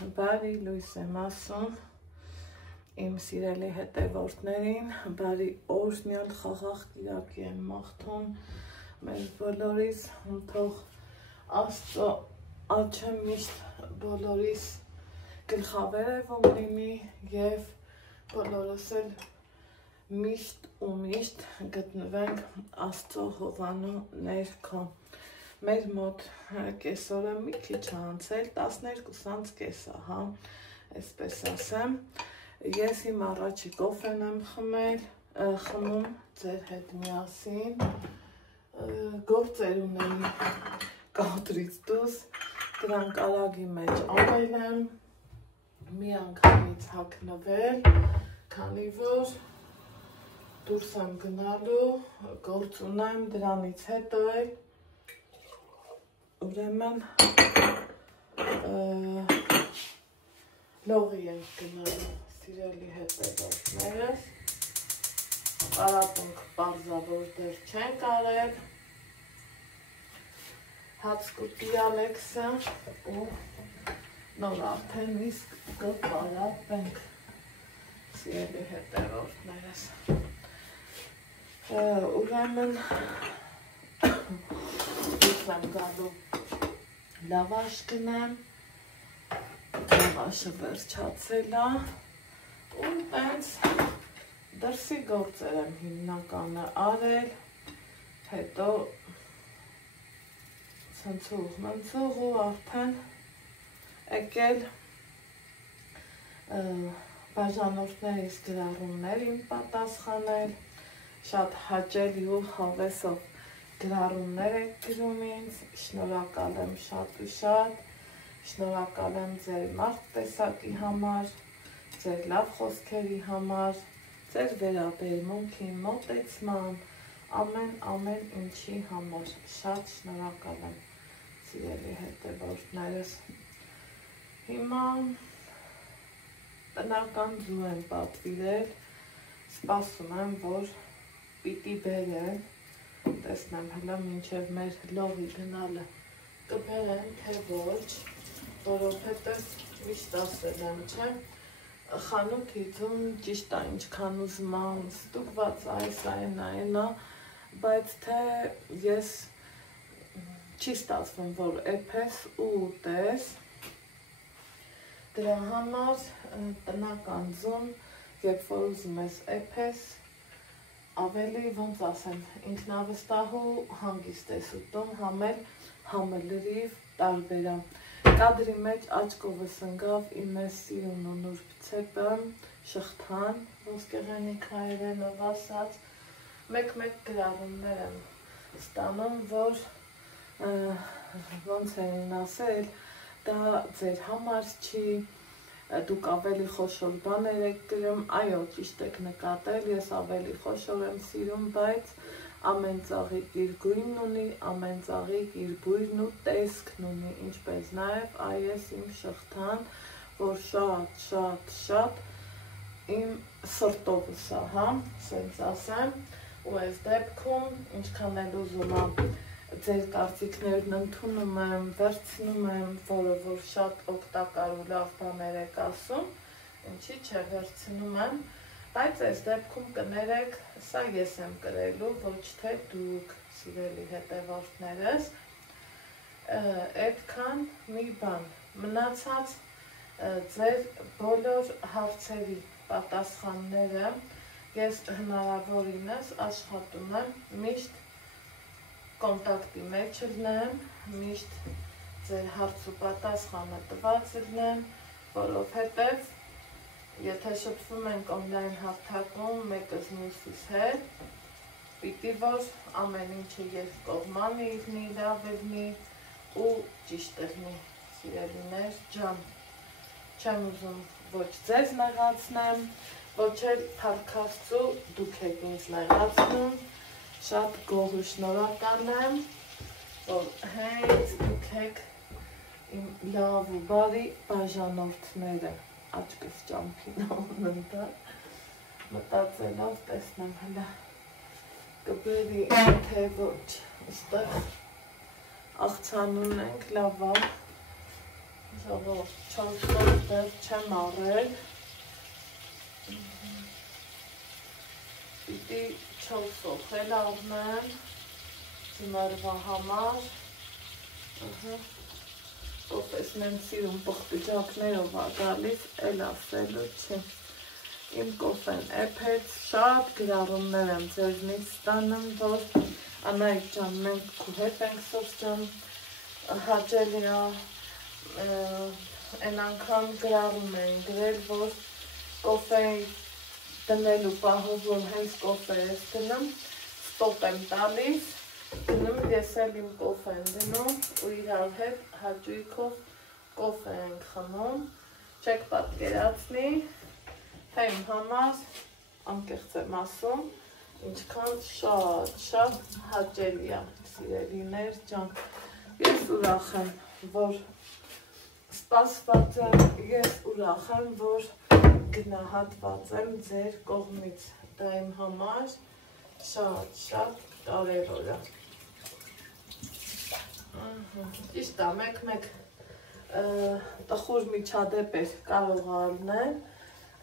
Բարի լույս եմ ասում իմ սիրելի հետևորդներին, բարի օրհնյալ խաղաղ կիրակի եմ մաղթում մեր բոլորիս, թող Աստծո աչքը միշտ բոլորիս գլխավերևում լինի և բոլորս էլ միշտ ու միշտ գտնվենք Աստծո հովանու ներքո։ Մեր մոտ կեսօրը մի քիչ անցել, 12:30 հա, այսպես ասեմ, ես իմ առաջի կոֆեն եմ խմում ձեր հետ միասին, գործեր ունեի կադրից դուրս, դրանք արագի մեջ անել եմ, մի անգամից հագնվել, քանի որ դուրս եմ գնալու, գործ ունեմ, դրանից հետո էլ ուրեմն լողի ենք գնալու սիրելի հետևորդներս, պարապունք պարզավոր դեռ չենք արել, հացկուտի Ալեքսը ու նոր արդեն իսկ կպարապենք սիրելի հետևորդներս, ուրեմն դուրս եմ գալու լավաշ գնեմ, լավաշը վերջացել է ու տենց դրսի գործեր եմ հիմնականը արել, հետո ցնցուղ ու արդեն եկել բաժանորդներիս գրառումներին պատասխանել, շատ հաճելի ու հավեսով գրառումներ եք գրում ինձ, շնորհակալ եմ շատ ու շատ, շնորհակալ եմ ձեր մարդ տեսակի համար, ձեր լավ խոսքերի համար, ձեր վերաբերմունքի մոտեցման, ամեն ինչի համար, շատ շնորհակալ եմ սիրելի հետևորդներս։ Հիմա տնական ձու եմ պատվիրել, սպասում եմ, որ պիտի բերեն, տեսնեմ հլա մինչև մեր լողի գնալը կբերեն, թե ոչ, որովհետև միշտ ասել եմ, չէ, խանութիցում ճիշտ է ինչքան ուզում եմ ստուգված այնա, բայց թե ես չի ստացվում, որ էփես ու ուտես, դրա համար տնական ձուն, երբ որ ուզում ես էփես, ավելի ոնց ասեմ, ինքնավստահ ու հանգիստ ես ուտում, համը լրիվ տարբերա։ Կադրի մեջ աչքովս ընկավ իմ սիրուն ու նուրբ ցեպը, շղթան, ոսկեղենիկ հայերենով ասած, մեկ գրառումներ եմ ստանում, որ ոնց են ասել, դա ձեր համար չի, դուք ավելի խոշոր բաներ եք գրում, այո, ճիշտ եք նկատել, ես ավելի խոշոր եմ սիրում, բայց ամեն ծաղիկ իր գույնն ունի, ամեն ծաղիկ իր բույրն ու տեսքն ունի, ինչպես նաև այս իմ շղթան, որ շատ իմ սրտովս է, հա, սենց ասեմ, ու այս դեպքում, ինչքան էլ ուզում եմ, ձեր կարծիքներն ընդունում եմ, վերցնում եմ, որը որ շատ օգտակար ու լավ բաներ եք ասում, ինչի չէ վերցնում եմ, բայց այս դեպքում կներեք, սա ես եմ կրելու, ոչ թե դուք, սիրելի հետևորդներս, այդքան մի բան, մնացած ձեր բոլոր հարցերի պատասխանները ես հնարավորինս աշխատում եմ միշտ կոնտակտի մեջ լինեմ, միշտ ձեր հարց ու պատասխանը տված լինեմ, որովհետև եթե շփվում ենք օնլայն հարթակում մեկս մյուսիս հետ, պիտի որ ամեն ինչը երկկողմանի լինի, լավ լինի ու ճիշտ լինի, սիրելիներ ջան, չեմ ուզում ոչ ձեզ նեղացնեմ, ոչ էլ թարգացու դուք եք ինձ նեղացնում, շատ գոհ ու շնորհակալ եմ, որ հենց դուք եք իմ լավ ու բարի բաժանորդները, աչքս ճամփին անընդա, մտածելով տեսնեմ հլա, կբերի թե ոչ, ստեղ աղցանուն ենք, լավ է, թողող 4 սոս դեռ չեմ առել։ Պիտի 4 սոս էլ առնեմ ձմեռվա համար։ Ով ես մեն սիրում պղպիջակներով ա գալիս, էլ ասելու չի։ Իմ կոֆեն էփեց, շատ գրառումներ եմ ձեզնից ստանում, որ Անահիտ ջան, մենք քո հետ ենք Սուրճ ջան, հաճելի ա, այն անգամ գրառում էին գրել, որ կոֆեի դնելու պահով, որ հենց կոֆե ես դնում, ստոպ եմ տալիս, դնում ես էլ իմ կոֆեն դնում ու իրար հետ հաճույքով կոֆե ենք խմում, չեք պատկերացնի, թե իմ համար անկեղծ եմ ասում, ինչքան շատ հաճելի է, սիրելիներ ջան, ես ուրախ եմ, որ սպասված եմ, ես ուրախ եմ, որ գնահատված եմ ձեր կողմից, դա իմ համար շատ կարևոր է։ Ճիշտ է, մեկ տխուր միջադեպ էր կարող առնել,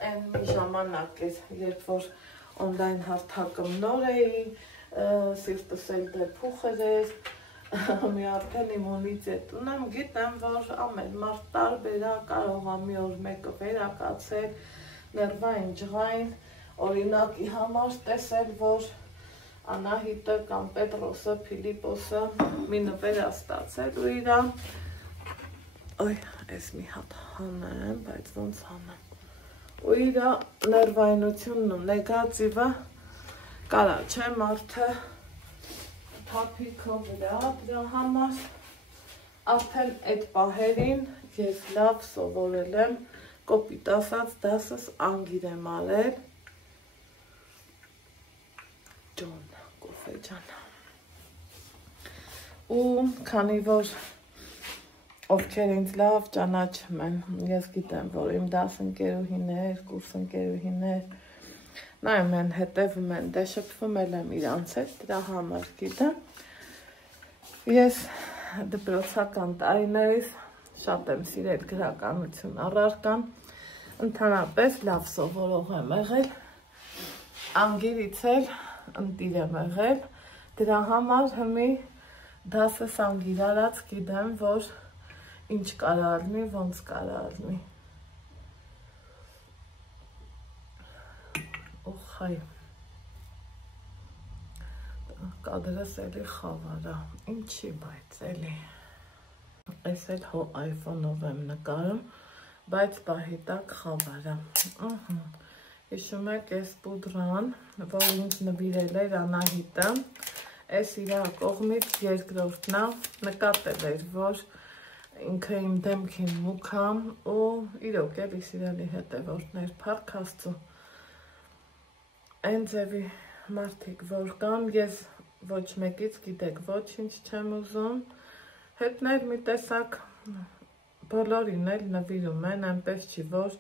այն մի ժամանակ էր, երբ որ օնլայն հարթակում նոր էի, սիրտս էլ դեպուխր էր, մի արդեն իմունիտետ ունեմ, գիտեմ, որ ամեն մարդ տարբեր է, կարող է մի օր մեկը վերակացել, ներվային, ջղային, օրինակի համար տեսել, որ Անահիտը կամ Պետրոսը, Փիլիպոսը մի նվեր է ստացել ու իրա, ոյ, ես մի հատ հանեմ, բայց ոնց հանեմ, ու իրա ներվայնությունն ու նեգատիվը կարա չէ մարդը թափիքով վրա, դրա համար արդեն այդ պահերին ես լավ սովորել եմ, կոպիտ ասած դասս անգիր եմ արել, ջոն, կոֆե ջան, ու քանի որ ովքեր ինձ լավ ճանաչում են, ես գիտեմ, որ իմ դասընկերուհիներ, կուրսընկերուհիներ նայում են, հետևում են, դե շփվում եմ իրանց հետ, դրա համար գիտեմ, ես դպրոցական տարիներից շատ եմ սիրել գրականություն առարկան, ընդհանրապես լավ սովորող եմ եղել, անգիրից էլ ընտիր եմ եղել, դրա համար հմի դասս անգիր արած գիտեմ, որ ինչ կարա ալնի, ոնց կարա ալնի։ Ուխ հայ, կադրս էլի խավարա, ինչի բայց էլի, ես էլ հո iPhone-ով եմ նկարում, բայց պահիտակ խավարա, հիշում եք ես պուդրան, որ ինձ նվիրել էր Անահիտը, ես իրա կողմից երկրորդնա նկատել էր, որ ինքը իմ դեմքին մուքամ ու իրոք էլի սիրելի հետևորդներ փառք Աստծո, այն ձևի մարդիկ, որ կան, ես ոչ մեկից գիտեք, ոչինչ չեմ ուզում, հետներ մի տեսակ բոլորին էլ նվիրում են, այնպես չի, որ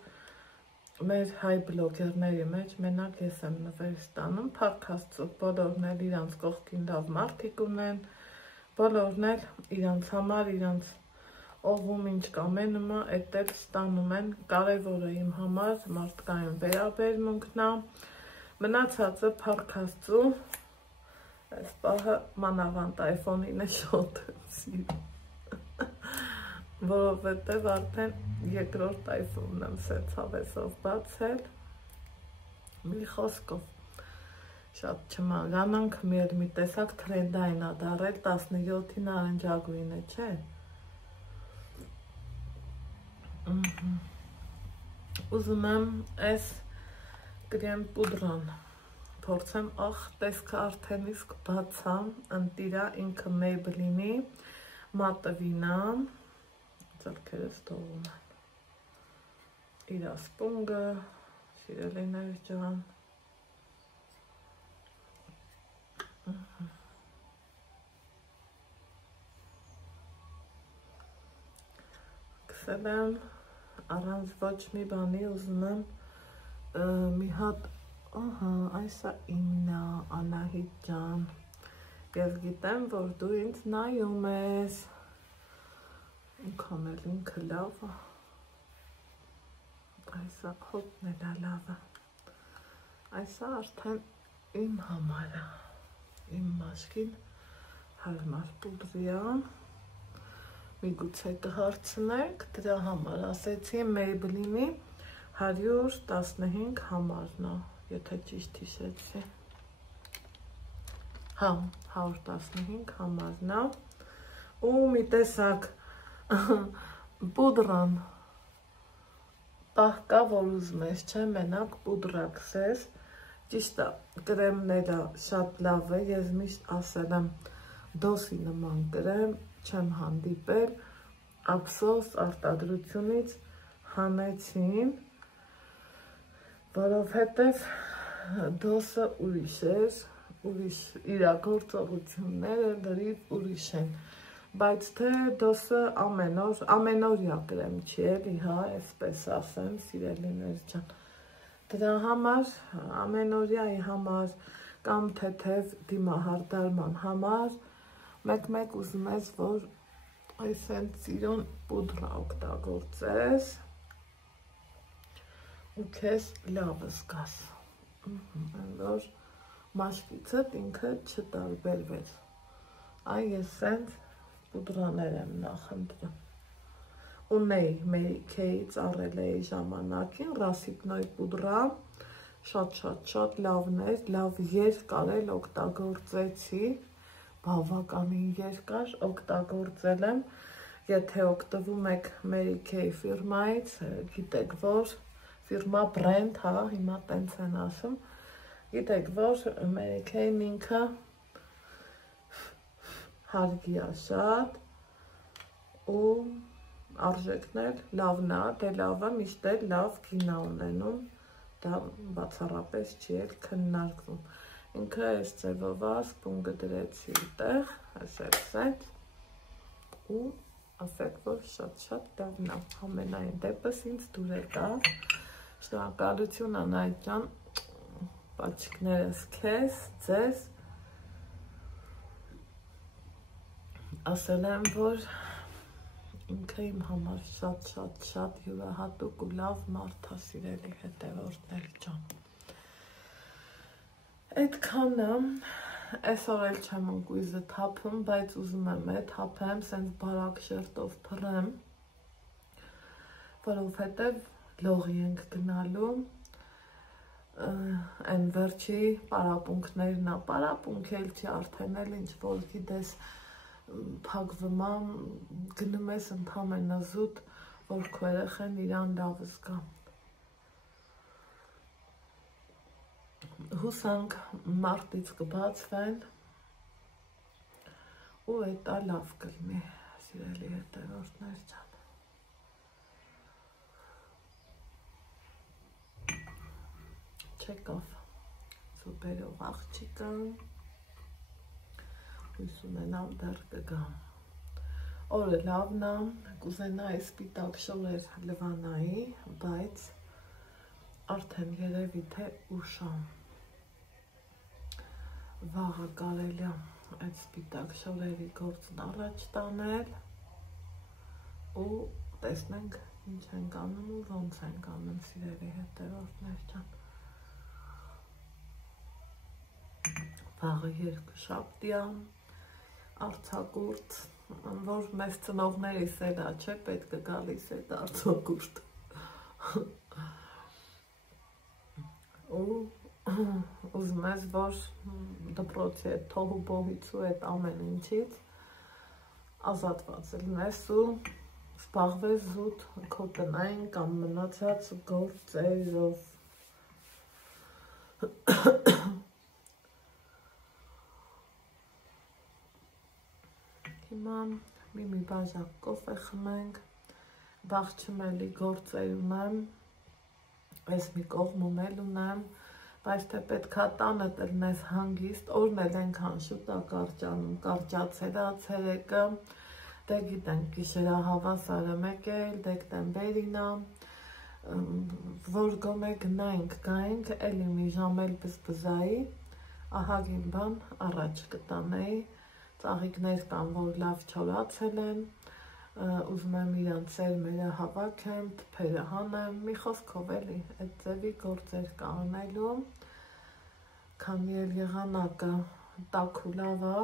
մեր հայ բլոգերների մեջ մենակ ես եմ նվեր ստանում, փառք Աստծո, բոլորն էլ իրանց կողքին լավ մարդիկ ունեն, բոլորն էլ իրանց համար, իրանց օղում ինչ կամենում է, էդ էլ ստանում են, կարևորը իմ համար մարդկային վերաբերմունքն է, մնացածը փառք Աստծո, այս պահը մանավանդ iPhone-ին է շոտ եմ սիրում, որովհետև արդեն երկրորդ iPhone-ն եմ սենց հավեսով բացել, մի խոսքով, շատ չմանանանք, մի տեսակ թրենդային ա դարել, 17-ի նարնջագույն է, չէ, ուզում եմ այս կրեմ պուդրան, փորձեմ, տեսքը արդեն իսկ բացամ, ընտիրա ինքը Maybelline-ի մատվինա, ձեռքերս թողում են, իրա սպունգը, սիրելիներ ջան, կսել եմ, առանց ոչ մի բանի ուզում եմ մի հատ, այսա իմն է, Անահիտ ջան, ես գիտեմ, որ դու ինձ նայում ես, Կանել ինքը լավ է, այսա հոտն էլ է լավ է, այսա արդեն իմ համար է, իմ մաշկին հարմար պուդրի է, միգուցե կհարցնենք, դրա համար ասեցի Maybelline-ի 115 համարն է, եթե ճիշտ հիշեցի, հա, 115 համարն է, ու մի տեսակ պուդրան պահկա, որ ուզում ես, չէ, մենակ պուդրակ սես, ճիշտ է, կրեմն էլ է շատ լավ է, ես միշտ ասել եմ դոսի նման կրեմ, չեմ հանդիպել, ափսոս արտադրությունից հանեցին, որովհետև դոսը ուրիշ էր, ուրիշ իրագործողությունները լրիվ ուրիշ են, բայց թե դոսը ամենօրյա կրեմ չի էլի, հա, այսպես ասեմ, սիրելիներ ջան, դրա համար, ամենօրյայի համար կամ թեթև դիմահարդարման համար, մեկ ուզում ես, որ այսեն ծիրուն պուդրա օգտագործես ու քեզ լավ զգաս, որ մաշկիցդ ինքը չտարբերվեր, այ ես սենց պուդրաներ եմ նախընտրում, ունեի Mary Kay ծառել էի ժամանակին, Ռասիպնոյի պուդրա, շատ լավն էր, լավ երկար էլ օգտագործեցի, բավականին երկար օգտագործել եմ, եթե օգտվում եք Mary Kay ֆիրմայից, գիտեք որ, ֆիրմա բրենդ, հա, հիմա տենց են ասում, գիտեք որ Mary Kay-ն ինքը հարգի է շատ ու արժեքն էլ լավն է, դե լավը միշտ էլ լավ գին է ունենում, դա բացառապես չի էլ քննարկվում, ինքը այս ձևով է, սպուն գդրեցի տեղ, այսպես սենց ու ասեք որ շատ լավն է, ամենայն դեպս ինձ դուր է տա, շնորհակալություն Անահիտ ջան, պաչիկներս քեզ, ձեզ, ասել եմ, որ ինքը իմ համար շատ յուրահատուկ ու լավ մարդ է, սիրելի հետևորդներ ջան։ Այդքանը, այսօր էլ չեմ ընկույզը թափում, բայց ուզում եմ թափեմ, սենց բարակ շերտով փռեմ, որովհետև լողի ենք գնալու, այն վերջի պարապունքներն է, պարապունք էլ չի արդեն էլ ինչ որ գիտես փակվում է, գնում ես ընդամենը զուտ, որ քո երեխան իրան լավ զգա։ Հուսանք մարտից կբացվեն ու էտա լավ կլինի, սիրելի հետևորդներ ջան։ Չեկավ սուպերով աղջիկը, հույս ունենամ դեռ կգամ։ Օրը լավն է, կուզենայի սպիտակ շորեր Լվանայի, բայց արդեն երևի թե ուշ է։ Վաղը կարելի է այդ սպիտակ շորերի գործն առաջ տանել ու տեսնենք ինչ ենք անում ու ոնց ենք անում, սիրելի հետևորդներ ջան։ Վաղը երկուշաբթի է, արձակուրդ, որ մեզ ծնողներիս էլ է, չէ, պետք է գալիս այդ արձակուրդ։ Ու ուզում ես, որ դպրոցի այդ թոհու բոհից ու այդ ամեն ինչից ազատված լինես ու զբաղվես զուտ քո տնային կամ մնացած գործերով։ Հիմա մի բաժակ կոֆե խմենք, վաղ չմելի գործեր ունեմ, այս մի կողմում էլ ունեմ, բայց թե պետքա տանը տնես հանգիստ, օրն էլ ենքան շուտ է կարճանում, կարճացել է ցերեկը, դե գիտենք գիշերա հավասարը մեկ էլ, դեկտեմբերին է, որ գոմե գնայինք, գայինք, էլի մի ժամ էլ բզբզայի, ահագին բան առաջ կտանեի, ծաղիկներ կան, որ լավ չորացել են, ուզում եմ իրանց սերմերը հավաքեմ, թփերը հանեմ, մի խոսքով էլի, այդ ձևի գործեր կանելու, քանի էլ եղանակը տաք ու լավ է,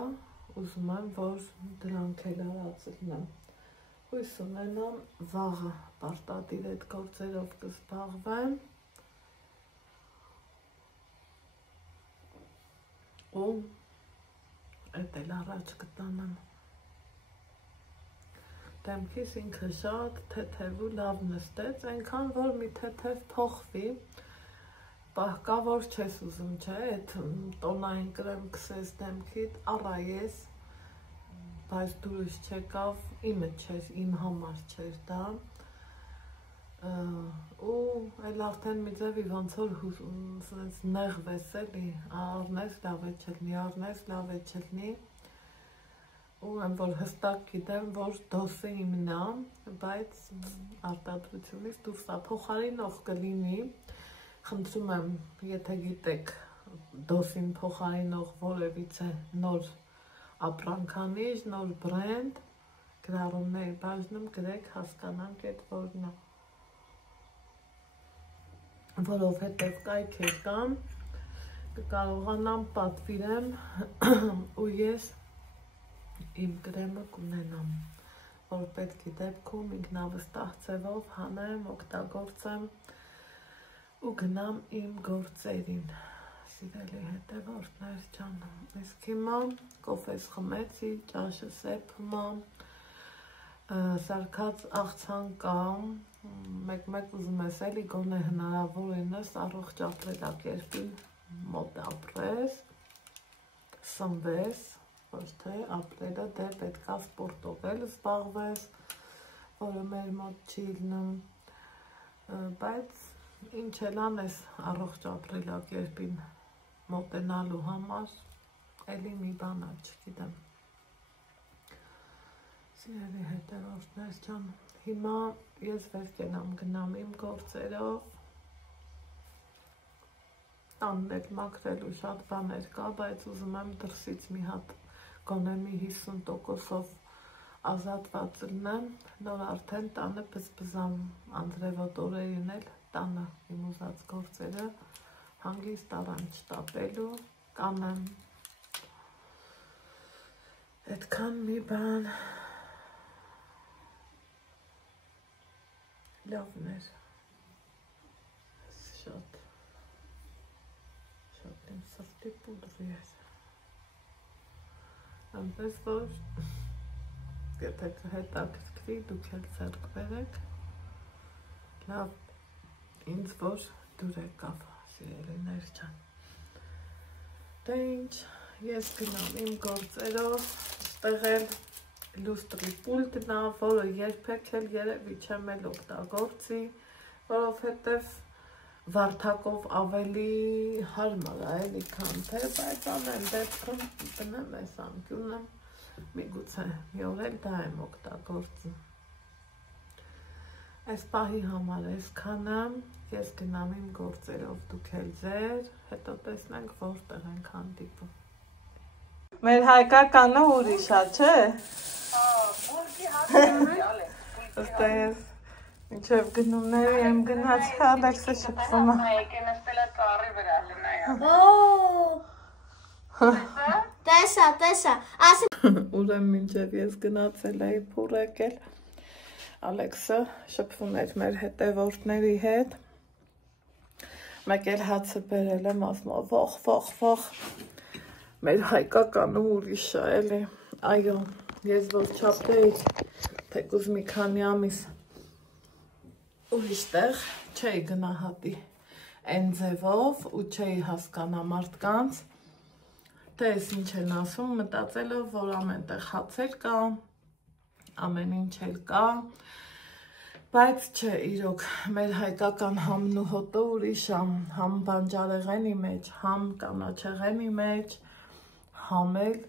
ուզում եմ, որ դրանք էլ արածելնեմ։ Հույս ունենամ վաղը պարտադիր այդ գործերով կզբաղվեմ ու այդ էլ առաջ կտանեմ։ Դեմքիս ինքը շատ թեթև ու լավ նստեց, այնքան որ մի թեթև փոխվի, կա որ չես ուզում, չէ, այդ տոնային կրեմ կսես դեմքիդ, առա ես, բայց դուրս չեկավ, իմը չէր, իմ համար չէր դա, ու այլ արդեն մի ձևի ոնց որ նեղվես էլի, առնես լավ է չլնի, առնես լավ է չլնի, ու եմ որ հստակ գիտեմ, որ դոսը իմն է, բայց արտադրությունից դուրս է փոխարինող կլինի, խնդրում եմ, եթե գիտեք դոսին փոխարինող որևիցե նոր ապրանքանիշ, նոր բրենդ, գրառումների բաժնում գրեք, հասկանանք այդ որն է, որովհետև կայքեր կան, կկարողանամ պատվիրեմ ու ես իմ կրեմը կունենամ, որ պետքի դեպքում ինքնավստահ ձևով հանեմ, օգտագործեմ ու գնամ իմ գործերին, սիրելի հետևորդներ ջան, իսկ հիմա կոֆես խմեցի, ճաշը սեփում է, սարքած աղցան կա, մեկ-մեկ ուզում ես էլի գոնե հնարավորինս առողջ ապրելակերպին մոտ ապրես, սնվես, ոչ թե ապրելը դե պետքա սպորտով էլ զբաղվես, որը մեր մոտ չի լինում, բայց ինչ էլ անես առողջ ապրելակերպին մոտենալու համար, էլի մի բան չգիտեմ։ Սիրելի հետևորդներ ջան, հիմա ես վեր կենամ գնամ իմ գործերով, տանն էլ մաքրելու շատ բաներ կա, բայց ուզում եմ դրսից մի հատ գոնե մի 50%-ով ազատված լինեմ, նոր արդեն տանը բզբզամ, անձրևոտ օրերին էլ տանը իմ ուզած գործերը հանգիստ առանց շտապելու կանեմ, այդքան մի բան լավն էր, շատ իմ սրտի պուդրի էր, այնպես որ եթե կհետաքրքրի դուք էլ ձեռք բերեք, լավ ինձ որ դուր եկավ, սիրելիներ ջան, դե ինչ, ես գնամ իմ գործերով, ստեղ էլ լուստրի պուլտն է, որը երբեք էլ երևի չեմ էլ օգտագործի, որովհետև վարդակով ավելի հարմար է էլի քան թե, բայց ամեն դեպքում տնեմ ես անկյունը, միգուցե մի օր էլ դա եմ օգտագործում։ Այս պահի համար այսքան եմ, ես գնամ իմ գործերով, դուք էլ ձեր, հետո տեսնենք որտեղ ենք հանդիպում։ Մեր հայկականը ուրիշ է, չէ։ Ըստ ես մինչև գնումների եմ գնաց, Ալեքսը շփվում է։ Տեսա, Ուրեմն մինչև ես գնացել էի փուռ եկել, Ալեքսը շփվում էր մեր հետևորդների հետ, մեկ էլ հացը բերել եմ, ասում է ող, մեր հայկականը ուրիշ է էլի, այո, ես որ չափեի, թեկուզ մի քանի ամիս ուրիշ տեղ չէի գնահատի այն ձևով ու չէի հասկանա մարդկանց, թե ես ինչ են ասում, մտածելով, որ ամեն տեղ հացեր կա, ամեն ինչ էլ կա, բայց չէ, իրոք, մեր հայկական համն ու հոտը ուրիշ է, համ բանջարեղենի մեջ, համ կանաչեղենի մեջ, համ էլ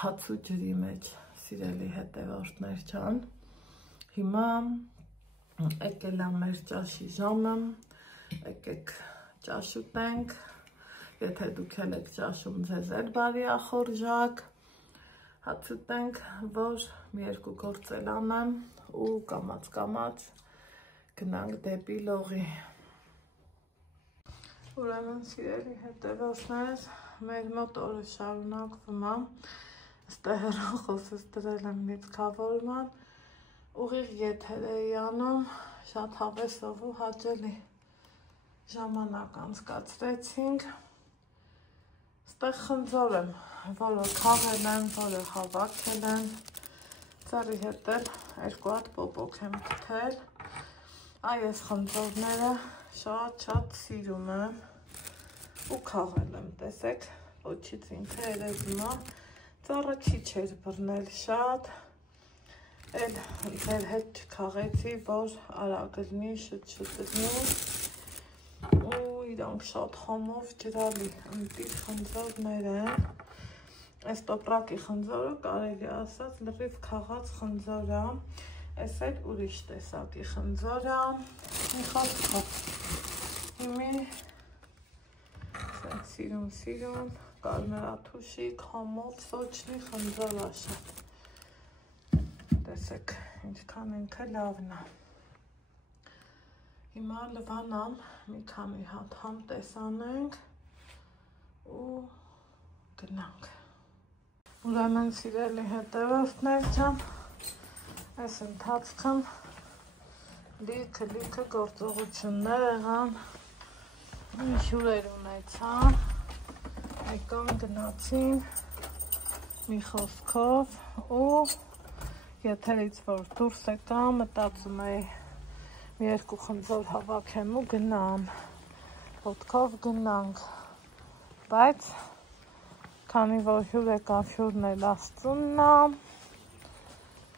հաց ու ջրի մեջ, սիրելի հետևորդներ ջան, հիմա եկել է մեր ճաշի ժամը, եկեք ճաշ ուտենք, եթե դուք էլ եք ճաշում ձեզ էլ բարի ախորժակ, Հացուտենք, որ մի երկու գործել անեմ ու կամաց գնանք դեպի լողի։ Ուրեմն սիրելի հետևորդներ, մեր մոտ օրը շարունակվում է, ստեղ հեռախոսս դրել եմ լիցքավորման, ուղիղ եթեր էի անում, շատ հավեսով ու հաճելի ժամանակ անցկացրեցինք։ Ստեղ խնձոր եմ, որը քաղել եմ, որը հավաքել եմ, ծառի հետ էլ 2 հատ պոպոկ եմ գտել։ Այս խնձորները շատ սիրում եմ ու քաղել եմ, տեսեք, ոչից ինքը երևում է, ծառը քիչ էր բռնել շատ, էլ ձեր հետ չքաղեցի, որ արագ լինի, շուտ լինի ու իրանք շատ խոմով ջրալի ընտիր խնձորներ են, այս տոպրակի խնձորը կարելի ասած լրիվ քաղած խնձոր է, այս էլ ուրիշ տեսակի խնձոր է, մի խոսքով, հիմի սիրում, կարմրաթուշի խոմով սոճնի խնձոր է շատ, տեսեք ինչքան ինքը լավն է։ Հիմա լվանամ, մի քանի հատ համ տեսանենք ու գնանք։ Ուրեմն սիրելի հետևորդներ ջան, այս ընթացքում լիքը գործողություններ եղան, հյուրեր ունեցան, եկան գնացին մի խոսքով ու եթերից որ դուրս եկա, մտածում էի մի երկու խնձոր հավաքեմ ու գնամ, ոտքով գնանք, բայց քանի որ հյուր եկավ, հյուրն էլ Աստծունն է,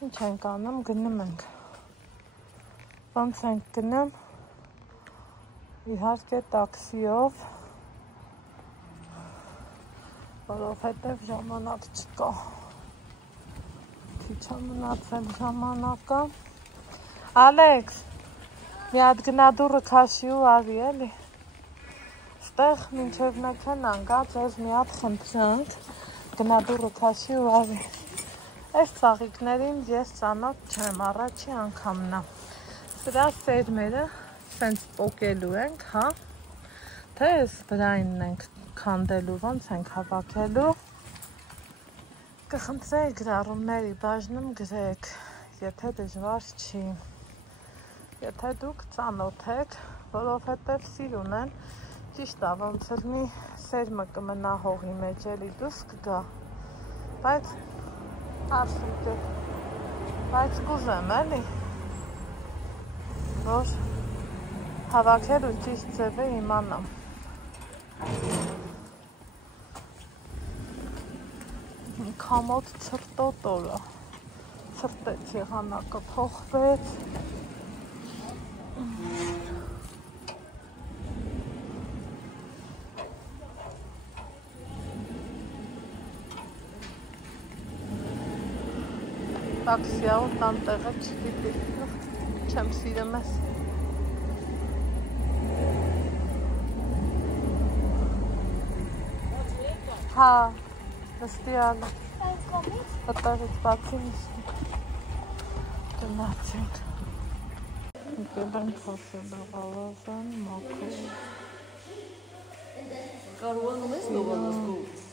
ինչ ենք անում, գնում ենք, ոնց ենք գնում, իհարկե տաքսիով, որովհետև ժամանակ չկա, քիչ է մնացել ժամանակը, Ալեքս, մի հատ գնադուրը քաշի ու արի էլի, ստեղ մինչև մեքեն անգա, ձեզ մի հատ խնդրանք, գնադուրը քաշի ու արի, այս ծաղիկներին ես ծանոթ չեմ, առաջի անգամն է, սրա սերմերը սենց պոկելու ենք, հա, թե ես վրայինն ենք քանդելու, ոնց ենք հավաքելու, կխնդրեի գրառումների բաժնում գրեք, եթե դժվար չի, եթե դուք ծանոթ եք, որովհետև սիրուն են, ճիշտ է, ոնց լինի սերմը կմնա հողի մեջ էլի դուրս կգա, բայց արսուտը, բայց կուզեմ էլի, որ հավաքելու ճիշտ ձևը իմանամ։ Մի քամոտ ցրտոտ օրը, ցրտեց եղանակը փոխվեց, տաքսիա ու տան տեղը չգիտի, չեմ սիրում ես։ Հա, նստիալը, հտարից բացի նստի, գնացինք, եկել ենք խոսել աղավազան, մաքուր։ Կարողանում ես նովանաս գոտ։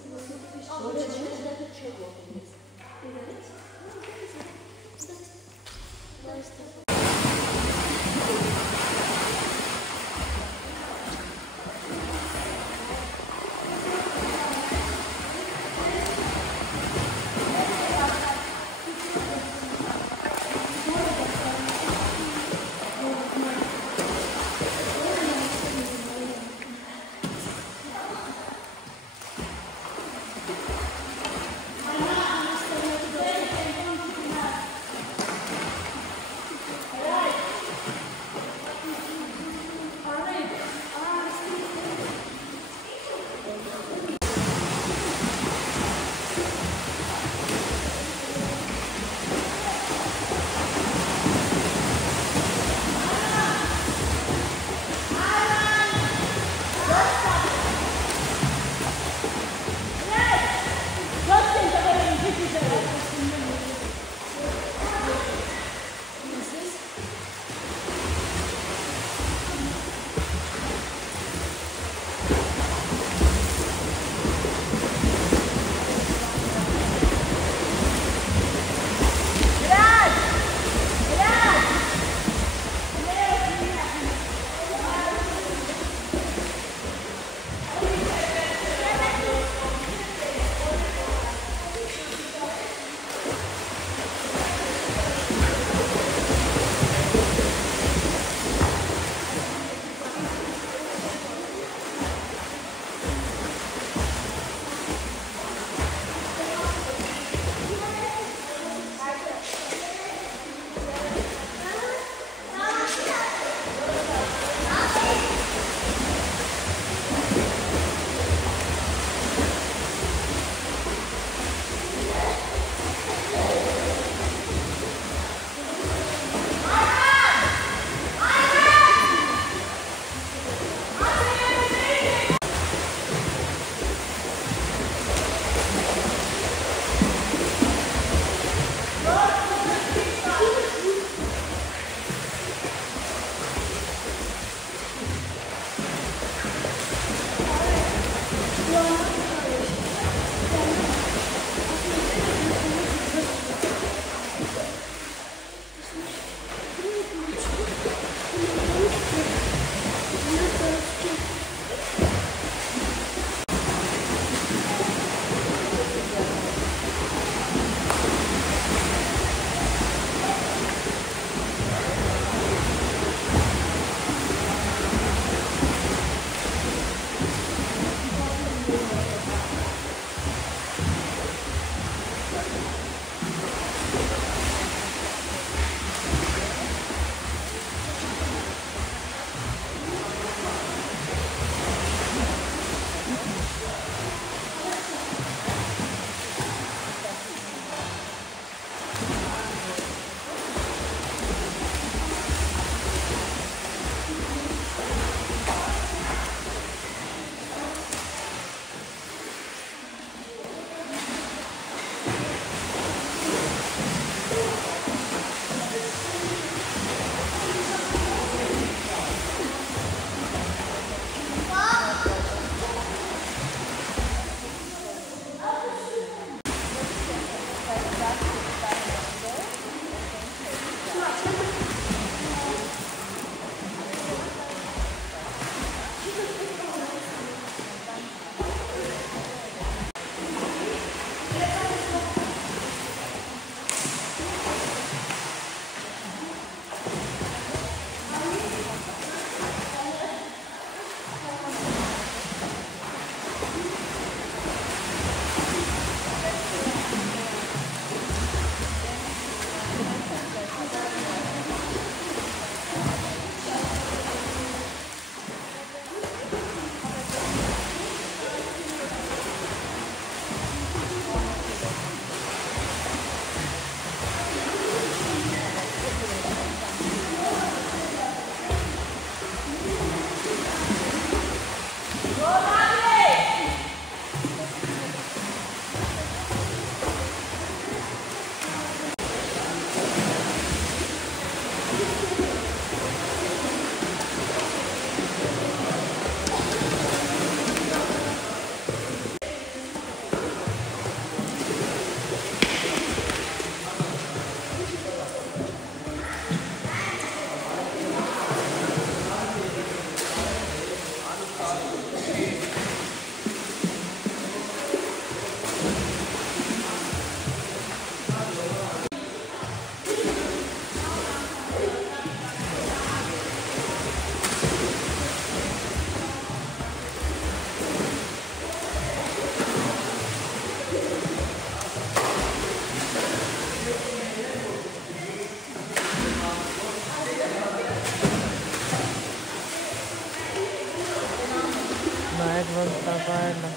այդ ոնց տավայելը։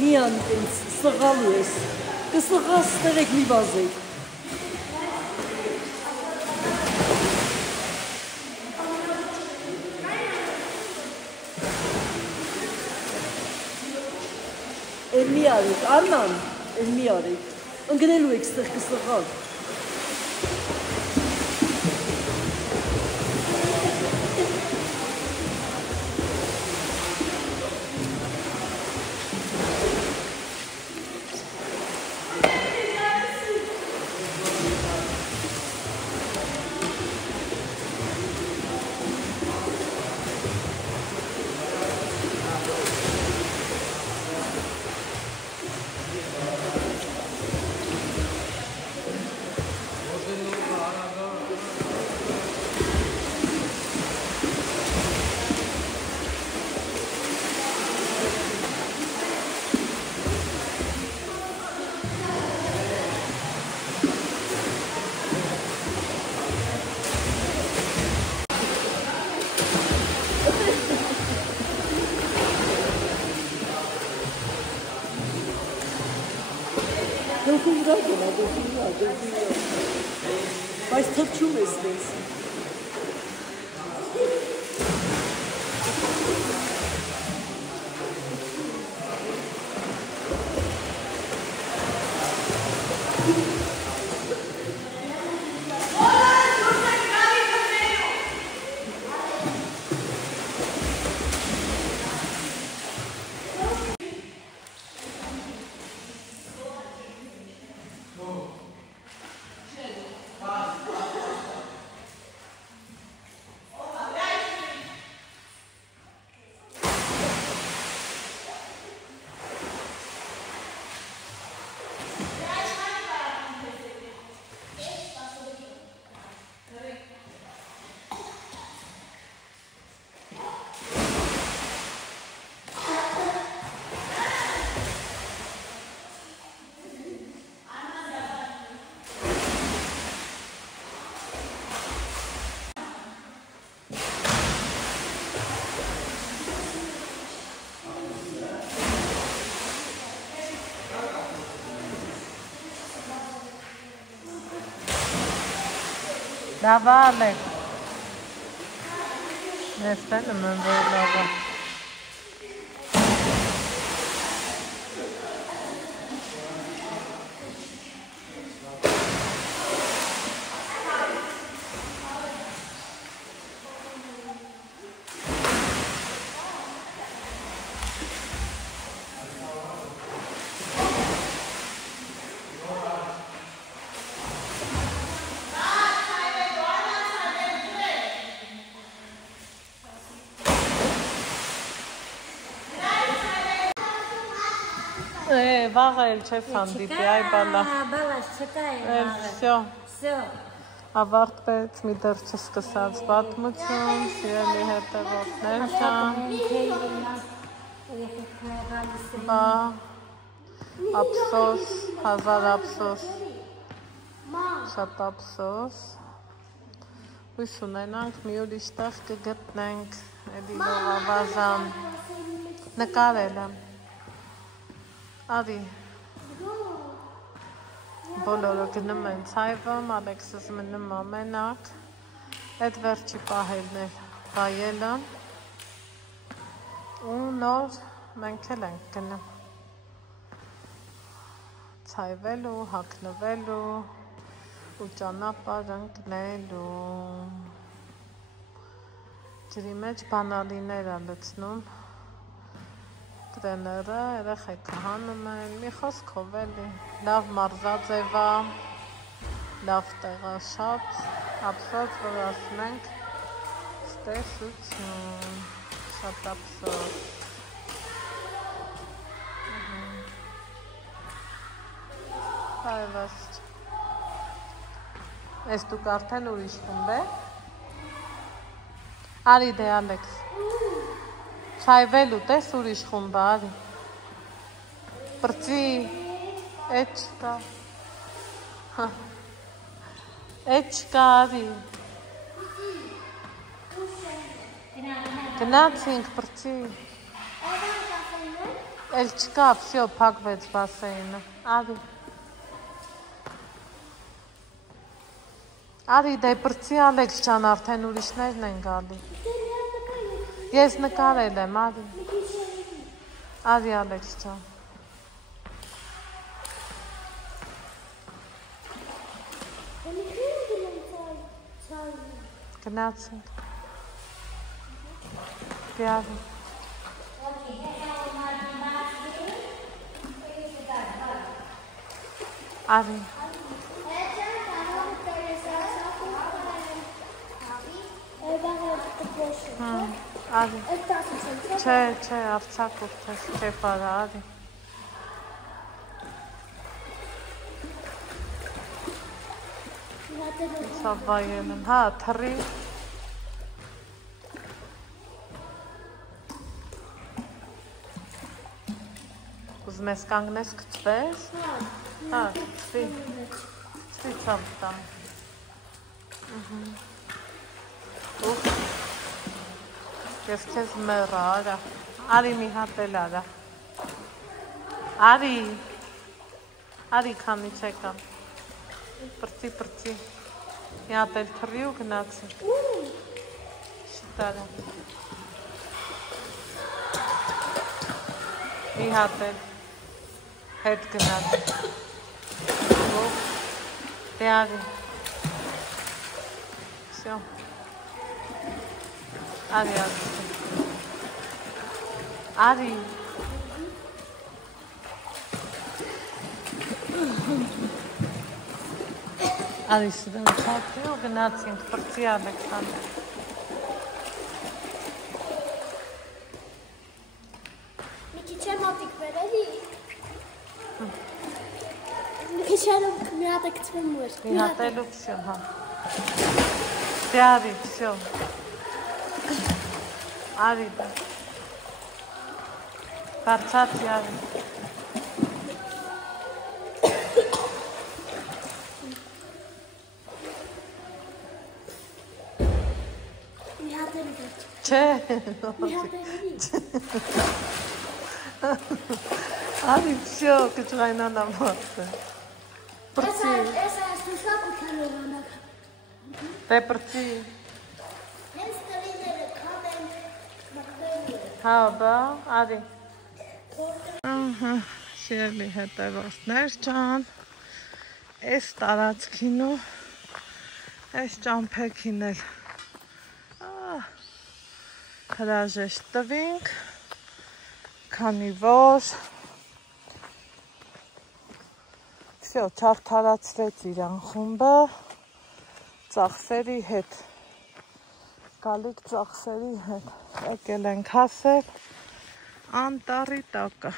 Միան տենց սղալու ես, կսղաս տերեք մի վազեք։ Էլ մի արեք, Արնան, էլ մի արեք, ընգնելու եք ստեղ կսղալ։ Բայց թրջում ես դες։ Давай. Не станем на дорогу. Վաղը էլ չէ սանդիպի, այ բալա։ Բալաս չկա Всё։ Ավարտվեց մի դեռ չսկսած պատմություն, սիրելի հետևորդներ ջան։ Բա, ափսոս, հազար ափսոս, շատ ափսոս։ Հույս ունենանք մի ուրիշ տեղ կգտնենք, էլի լողավազան, նկարել եմ։ Արի, բոլորը գնում են ցայվում, Ալեքսս մնում ամենակ, այդ վերջի պահելն էր վայելը, ու նոր մենք էլ ենք գնում, ցայվելու, հագնվելու, ու ճանապարհ ընկնելու, ջրի մեջ բանալիներ ա լցնում, տրեները, երեխեքը հանում են, մի խոսքով էլի, լավ մարզաձև ա, լավ տեղ ա շատ, ափսոս, որ ասում ենք ստեսություն, շատ ափսոս։ Այվաստ, Ես դուք արդեն ուրիշ խումբ է։ Արի դե Ալեքս։ Չայվելու տես ուրիշ խումբ է, արի։ Պրծի, էջ չկա։ Էջ չկա, արի։ Գնացինք, պրծի։ Էլ չկա, վсё, փակվեց բասեինը, արի։ Արի դե պրծի Ալեքս ջան, արդեն ուրիշներն են գալի։ Ես նկարել եմ, արի։ Արի Ալեքս ջան։ Գնացինք։ Դե արի։ Արի։ Արի։ Չէ, Արցախ ուղտես, քեֆ արա, արի։ Սա վայել եմ, հա, թռի։ Ուզում ես կանգնես կծվես։ Հա, ծվի ծամ տամ։ Ուխ, ես կեզ մեռա, արա, արի մի հատ էլ արա, արի քանի չեկամ, պրծի, մի հատ էլ թռի ու գնացի, շիտարա, մի հատ էլ հետ գնացի, դե արի, վсё. Արի, արի, արի սրան չատի ու գնացինք, պրծի Ալեքսանդր։ Մի քիչ է մոտիկ բերելի։ Մի քիչ է մի հատ է կծվեմ ուր։ Մի հատ էլ ու վсё, հա։ Դե արի, վсё. Արի դա, բարձացի արի, Մի հատ էլ վերջ, չէ, մի հատ էլ էլի, արի վсё, կճղայնանա մարդը, պրծի, ես այս նուսակ ու քանով անակ, դե պրծի, հենց տրիները կան են մկրելու, հա բա, արի, սիրելի հետևորդներ ջան, այս տարածքին ու այս ճամփեքին էլ հրաժեշտ տվինք, քանի որ վсё, չարդարացրեց իրան խումբը ծախսերի հետ, գալիք ծախսերի հետ, եկել ենք հասել անտառի տակը,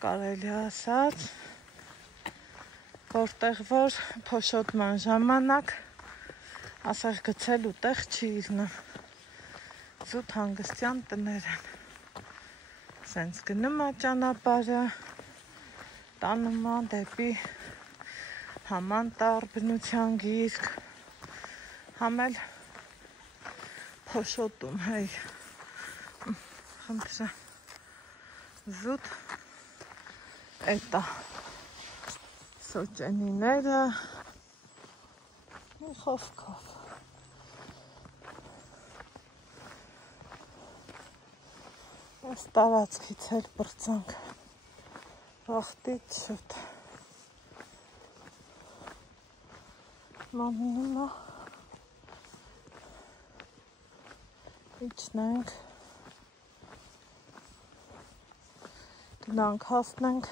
կարելի ասած, որտեղ որ փոշոտման ժամանակ ասեղ գցելու տեղ չի իլնա, զուտ հանգստյան տներ են, սենց գնում է ճանապարհը, տանում է դեպի համանտառ բնության գիրք, համ էլ փոշոտում, հեյ, խնդրեմ, զուտ էտա սոճենիները, մի խոսքով, այս տարածքից էլ պրծանք, վախտից շուտ, մամինում է, իջնենք, գնանք հասնենք,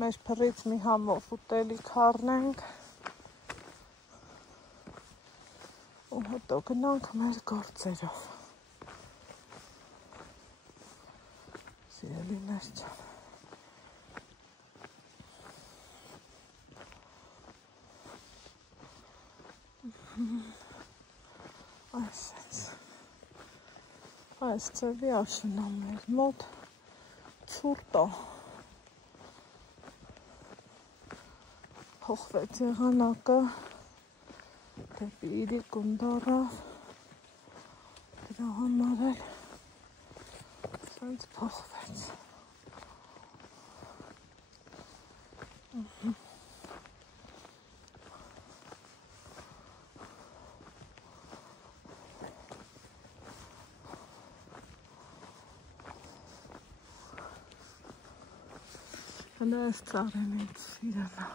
մեր փռից մի համով ուտելիք առնենք ու հետո գնանք մեր գործերով, սիրելիներ ջան, Այս ծրվի աշնա մեր մոտ ցուրտ է փոխվեց եղանակը դեպի Իրիկուն դառավ դրա համար էլ սենց փոխվեց Հələ այս ծառենից իրենա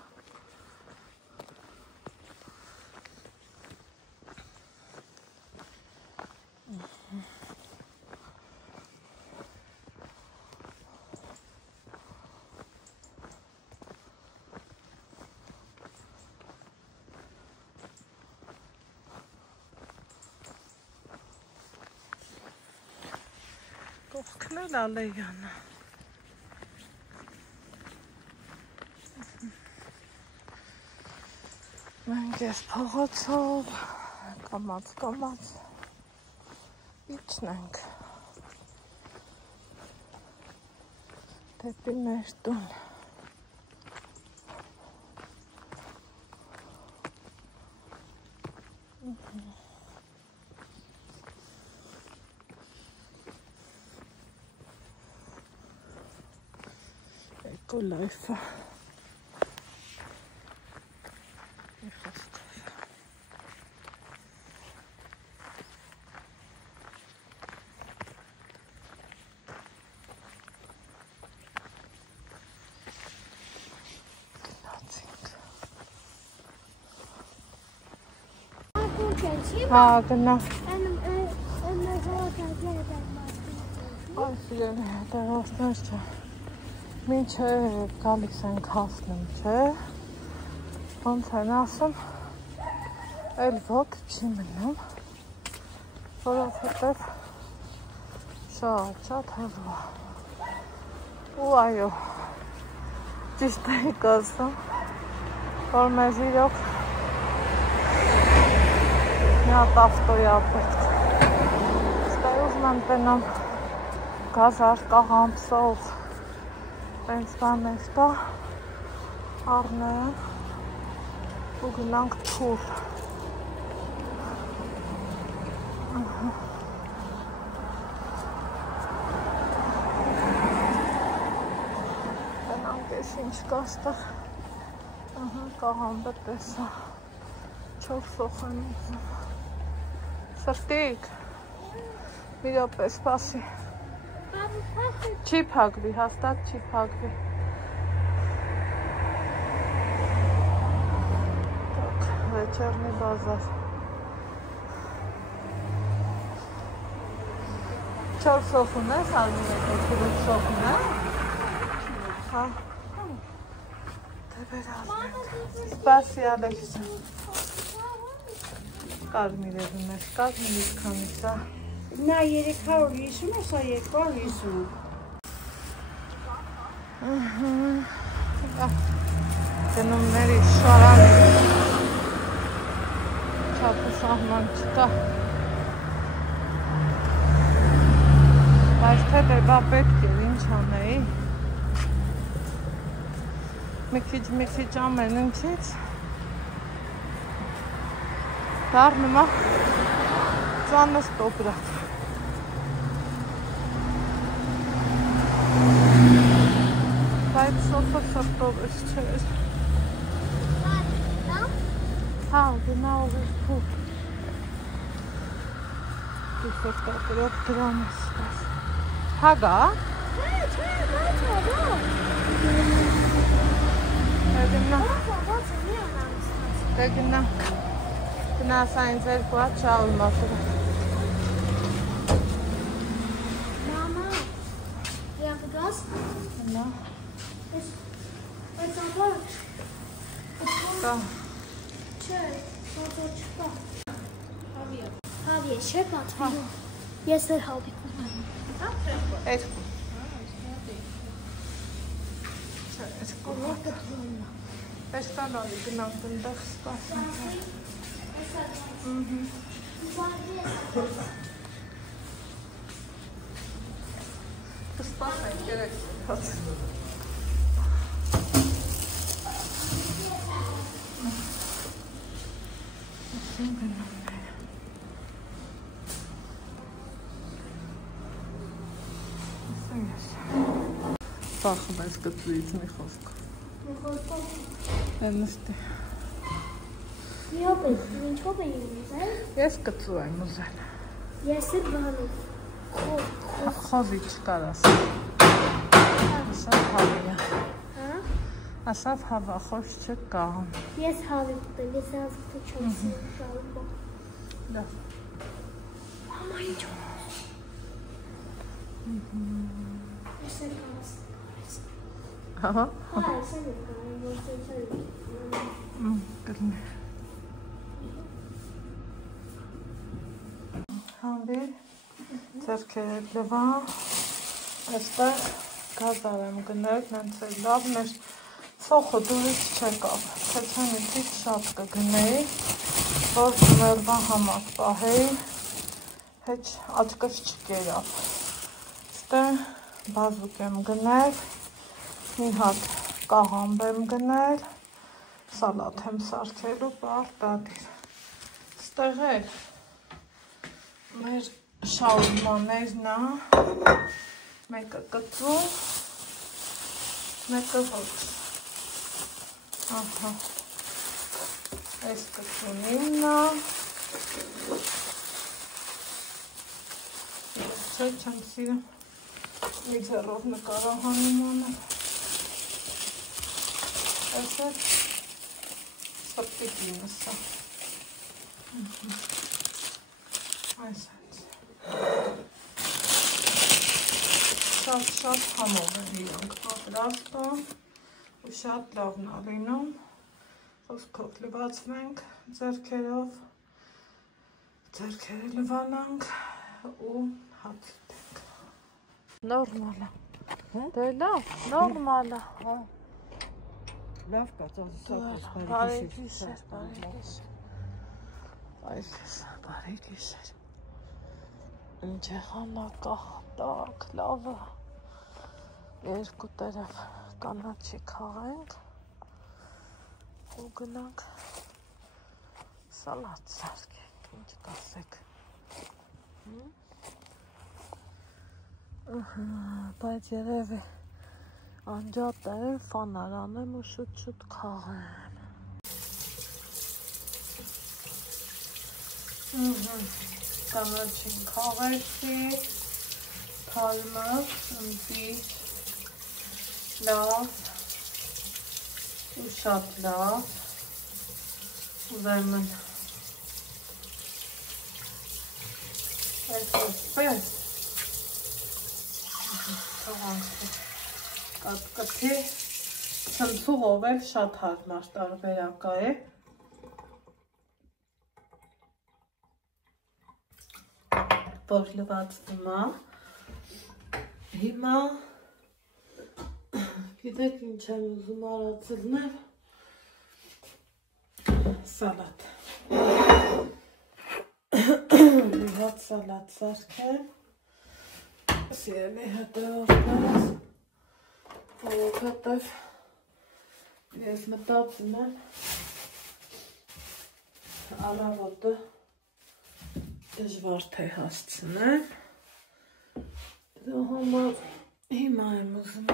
Կողքնել ալեյանը Մենք ես փողոցով կամաց իջնենք դեպի մեր տուն Էկոլայֆը Հա, գնա Այս իրեն հետևասներ չէ Մինչև գալիս ենք հասնում, չէ Ոնց են ասում Էլ ոտ չի մնում Որովհետև շատ հեռու Ու այո Ճիշտ եք ասում Որ մեզ իրոք Մի հատ ավտոյա պետք Ստայ ուզում եմ պենամ գազար կաղամսով Պենց բանես բա առնեմ ու գնանք թուր Գնանք ես ինչ կա ստեղ կաղամբը տեսա 4 սոխ եմ ուզում Սրտիկ մի րոպե սպասի Չի փակվի, հաստատ չի փակվի Так, вечерний базар 4 սոխ ունես, Արմինե, 4 սոխ ունես Հա Դե վերազնենք Սպասի, Ալեքսա Կարմիրևի մեջ, կարմիրից քանից, հա Նա 350 է, սա 250 Գնումների շարանի Չապը սահման չկա Բայց թե բա պետք էր ինչ անեի Մի քիչ ամեն ինչից Դառնում է ծանոց տոպրակ Բայց սոփը սրտով ես չեր Հա, գնա ուղիղ փուր Դու սրտակրոք դրամ ես սպաս Հա գա? Դե գնա Գնա սա ինձ երկու հատ շաղում ասում Մամա, երբ գաս Գնա Այս աբակ Կա Չէ, բատոր չկա Հավի է, չէ պատվիրում Ես էլ հավիկ ունեմ Երկու Երկու Պես տանալի գնանք ընդեղ սպասենք Կսպասենք, երեք հաց։ Սախում ես կծուից մի խոսք։ Էնստի։ Մի հոպ է ուզել։ Ես կծու եմ ուզել։ Ես էլ բանում։ Խոզի չկար ասա։ Ասավ հավիա։ Հա? Ասավ հավա, խոզ չկա։ Ես հավի կտել, ես ազգտը չոսի շարումա։ Լավ։ Մամա ինչ Ես էլ կարաս։ Ահա։ Հա, ես էլ կարաս, ես էլ Կլնի։ Հանվի, ձերքերը լվա, այստեղ գազար եմ գնել, նենց է լավ, մեր ծոխը դուրից չեկավ, թեթանիքից շատ կգնեի, որ մերվա համակ պահեի, հեչ աչկս չկերավ, ստեղ բազուկ եմ գնել, մի հատ կաղամբ եմ գնել, սալատ եմ սարքելու, պարտադիր, ստեղ էլ մեր շաուրմաներն է, մեկը կծու, մեկը ոչ, ահա, այս կծուն իմն է, չէ, չեմ սիրում, մի ձեռով նկարահանում անել, այս էլ սպտիկ իմս է, այս հենց, շատ համով են իրանք պատրաստում ու շատ լավն է լինում, խոսքով լվացվենք ձեռքերով, ձեռքերը լվանանք ու հաց ուտենք։ Նորմալ է, դե լավ, նորմալ է։ Լավ կա, ծածկապես բարի գիշեր, բարի գիշեր։ Ինչ եղանակա, տակ, լավը, երկու տերև կանաչի քաղենք ու գնանք սալատ սարքենք, ինչ կասեք։ Բայց երևի անջատել, ֆանար անեմ ու շուտ քաղեմ։ Կանաչին քաղեցի, թալմը, ընտիր, լավ ու շատ լավ, ուրեմն այսպես թողանք կատկտի, ցնցուղով էլ շատ հարմար տարբերակա է, որ լվացվում է, հիմա գիտեք ինչ եմ ուզում արածելներ, սալատ, մի հատ սալատ սարքեմ, սիրելի հետևորդներս, որովհետև ես մտածում եմ առավոտը դժվար թե հասցնեմ, դրա համար հիմա եմ ուզում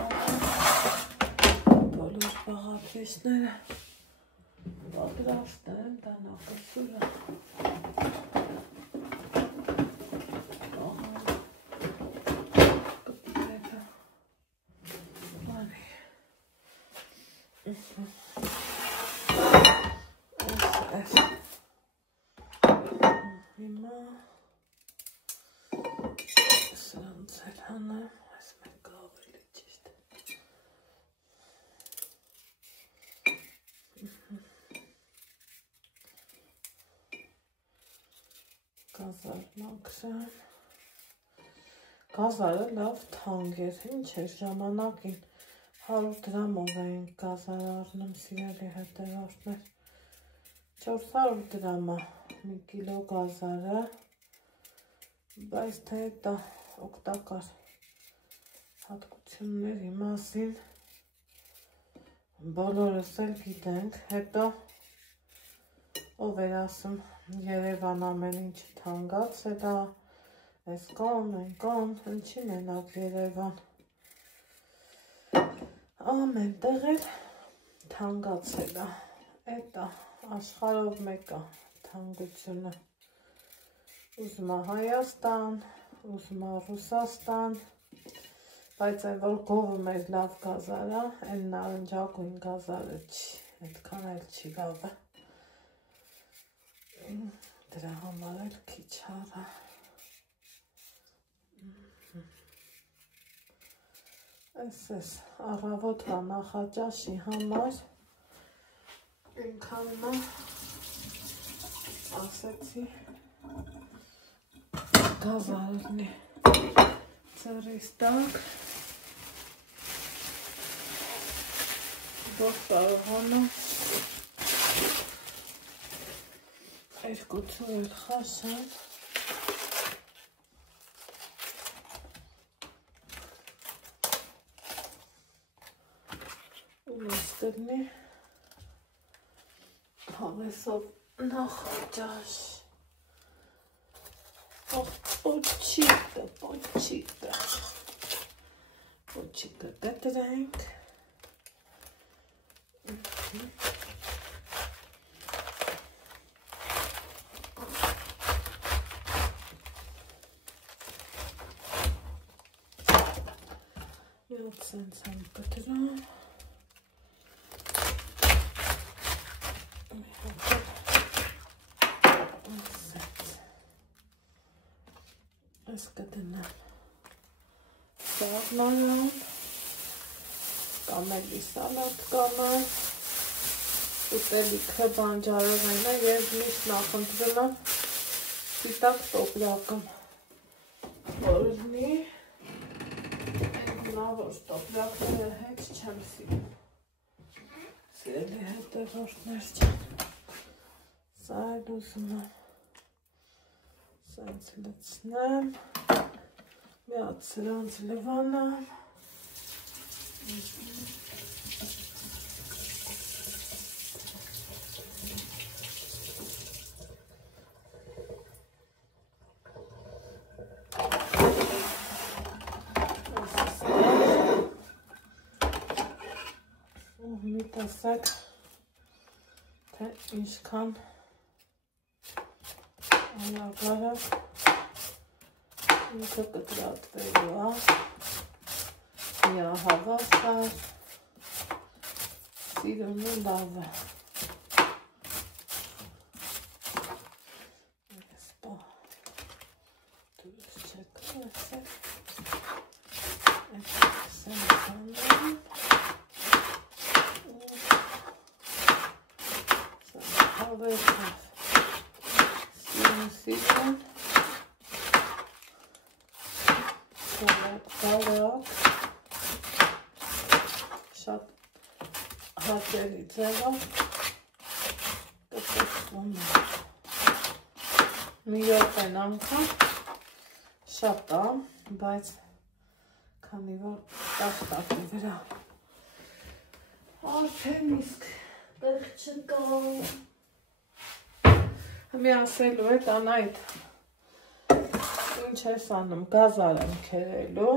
բոլոր բաղադրիչները պատրաստեմ, դանակը սուրը, կպրեպը, բարի, այս, հիմա սրանց էլ հանեմ, այս մեկը ավելի ճիշտ է, գազարն անգրեմ, գազարը լավ թանկ էր, ինչ էր ժամանակին 100 դրամով էինք գազար առնում, սիրելի հետևորդներ, 400 դրամ է 1 կիլո գազարը, բայց թե դա օգտակար հատկությունների մասին բոլորս էլ գիտենք, հետո ով էր ասում Երևան ամեն ինչ թանկացել է, այս կողմ, այն կողմ, ինչի մենակ Երևան, ամեն տեղ էլ թանկացել է, էդ է, աշխարհով մեկ է թանկությունը, ուզում է Հայաստան, ուզում է Ռուսաստան, բայց այն որ գովում էր լավ գազարը, այն նարնջագույն գազարը չի, այդքան էլ չի լավը, դրա համար էլ քիչ առա, այս առավոտվա նախաճաշի համար ինքաննա ասեցի գազարն է ծրիս տակ, որ կարողանա երկու ցուրել խաշան, ու մեստերնի հավեսով նախաճաշ, պոչիկը կտրենք, միոտ սենց եմ կտրում, այս կդնեմ սաղմարան, կամ էլի սալատ կանալ, ուտելիքը բանջարեղեն է և միշտ նախընտրում եմ սպիտակ տոպրակը որնի, նավոր տոպրակները հետ չեմ սիրում, սիրելի հետևորդներ չեն, սա էլ ուզում եմ, սենց լցնեմ, միատ սրանց լվանամ, մի տեսակ, թե ինչքան անագարակ ինքը կտրատվելու է, միահավասար, սիրուն ու լավ է, ես պա դուրս չեք ասել, այդ սենցանեմ, հավերքով, սիրուն, բարակ, շատ հաճելի ձևով կպտվում է, մի րոպեն անգամ շատ է, բայց քանի որ տախտակի վրա արդեն իսկ տեղ չկա, մի ասելու է տանայդ, ինչ ես անում, գազար եմ քերելու,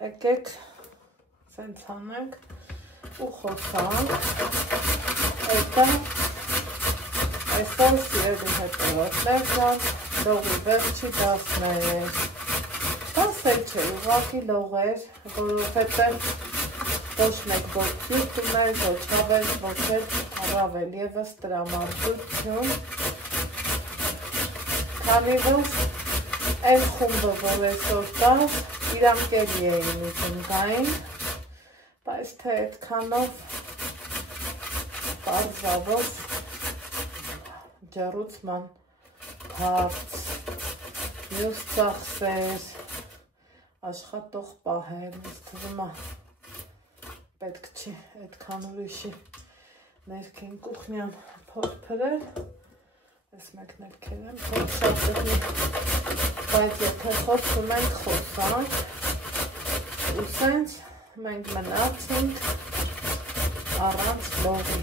եկեք սենց անենք ու խոսանք, այսօր սիրելի հետևորդներ կան, լողի վերջի դասներ, դասեր չէ, ուղղակի լողեր, որովհետև ոչ մեկ ոչ յութուբներ, ոչ հավես, ոչ էլ առավել ևս տրամադրություն, քանի որ այն խումբը, որ այսօր կա, իրանք էլի էին ուզում գային, բայց թե այդքանով պարզավոր ջեռուցման հարց, մյուս ծախսեր, աշխատող պահել, ինձ թվում է պետք չի այդքան ուրիշի ներքին կուխնյան փորփրել, այս մեկն էլ քերեմ, որ շատ տեխնիկ, բայց եթե խոսում ենք, խոսանք, ու սենց մենք մնացինք առանց լողի,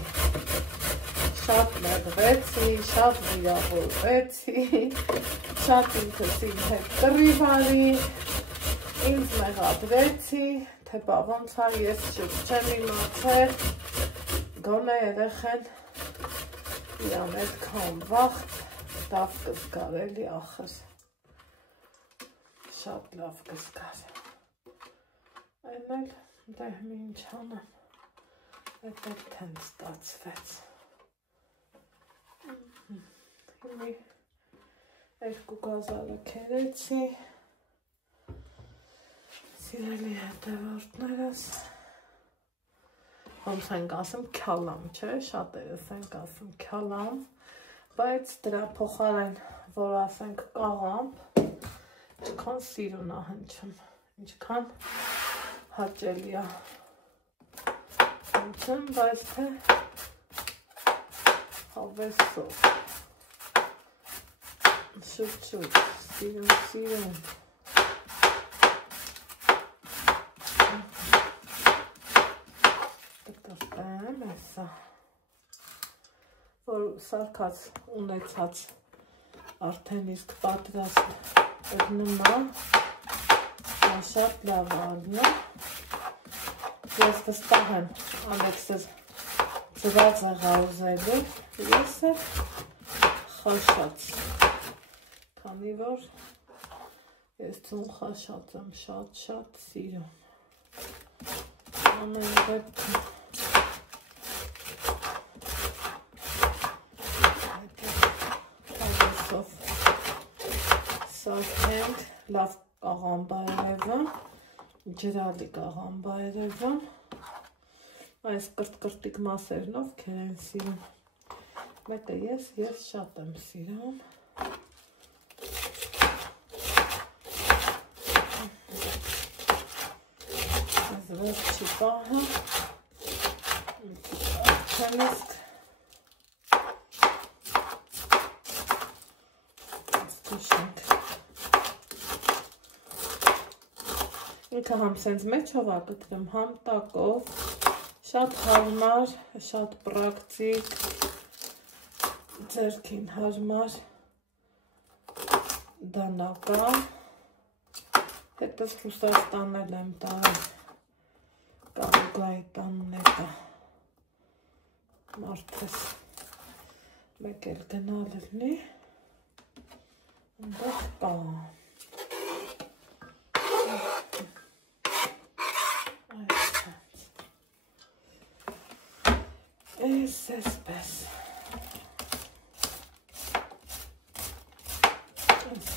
շատ մեղվեցի, շատ վիրավորվեցի, շատ ինքս իմ հետ կռիվ արի, ինձ մեղադրեցի, թե բա ոնց ա ես չեմ իմացել, գոնե երեխեն իրան այդքան վաղ լավ կզգար էլի ախր, շատ լավ կզգար, այն էլ դե մի ինչ անեմ, այդ էլ թեն ստացվեց, հիմի երկու գազարը կերեցի, սիրելի հետևորդներս, ոնց ենք ասում քյալամ, չէ, շատերս ենք ասում քյալամ, բայց դրա փոխարեն, որ ասենք կաղամբ, ինչքան սիրուն ա հնչում, ինչքան հաճելի ա հնչում, բայց թե հավեսով, շուտ, սիրուն, Էսա, որ սարքած ունեցած արդեն իսկ պատրաստ նմա, շատ լավ ալնա, ես վստահ եմ Ալեքսս ծված եղա ուզելու, ես էլ խաշած, քանի որ ես ծուն խաշած եմ շատ սիրում, ամեն դեպքում սարքենք լավ կաղամբայրևը, ջրալի կաղամբայրևը, այս կրտկրտիկ մասերնով քեր են սիրում, մեկը ես շատ եմ սիրում, այս վերջի պահը, արդեն իսկ ինքը համ սենց մեջով ա գտրում, համ տակով, շատ հարմար, շատ պրակտիկ, ձերքին հարմար, դանակա, հետս Ռուսաստանել եմ տարել, կաղուգայի տաննետը, մարդես մեկ էլ գնալ լնի, ընդեղ կա, Այսպես, այսպես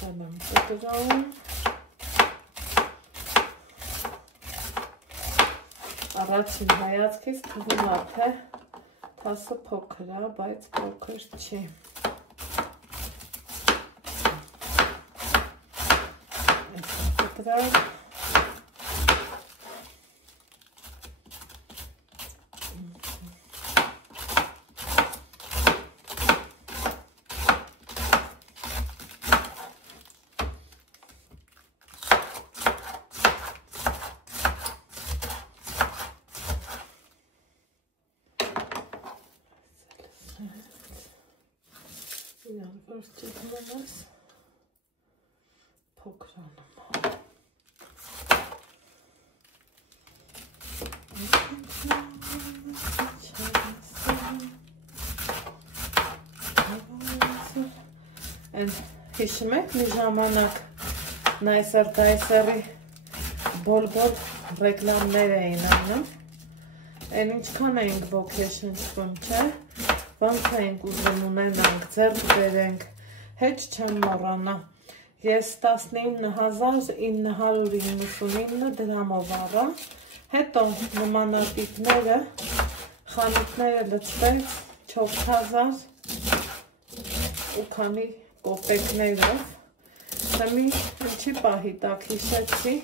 եմ կտրում, առաջին հայացքից թվում ա, թե թասը փոքր ա, բայց փոքր չի, այսպես կտրում, իրան որ ճգնումս փոքրանում հիշում եք մի ժամանակ նայսեր-դայսերի բոլ-բոլ ռեկլամներ էին անում, են ինչքան էինք ոգեշնչվում, չէ, ոնց էինք ուզում ունենանք, ձեռք բերենք, հետ չեմ մոռանա, ես 19,999 դրամով առա, հետո նմանատիպները, խանութները լցվեց 4,000 ու քանի կոպեկներով, Սմի ինչի պահի տակ հիշեցի,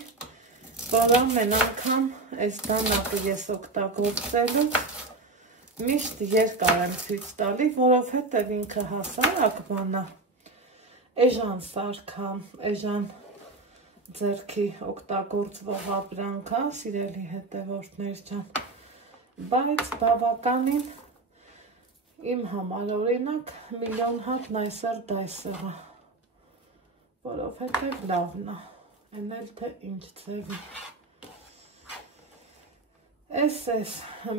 որ ամեն անգամ այս դանակը ես օգտագործելուց Միշտ երկար եմ ցույց տալի, որովհետև ինքը հասարակ բանա։ Էժան սարքա, էժան ձեռքի օգտագործվող ապրանքա, սիրելի հետևորդներ ջան, բայց բավականին իմ համար օրինակ միլիոն հատ նայսեր դայսեղը, որովհետև լավն է, են էլ թե ինչ ձևի։ Էս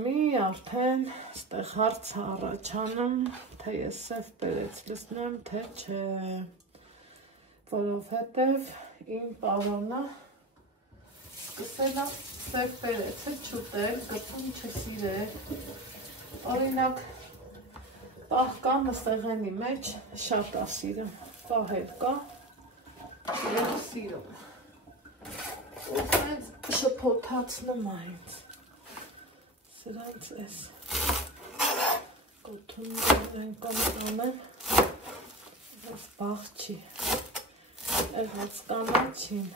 մի արդեն ստեղ հարց առաջանում, թե ես սև բերեց լցնեմ, թե չէ, որովհետև իմ պարոնը սկսել է սև բերեցը չուտել, կրծում չսիրել, օրինակ պահկանը սեղանի մեջ շատ է սիրում, պահել կա, և սիրում, ու սենց շփոթացնում է ինձ, սրանց ես կոթում են կոմտանեմ, ես բաղ չի, եղած կանաչին,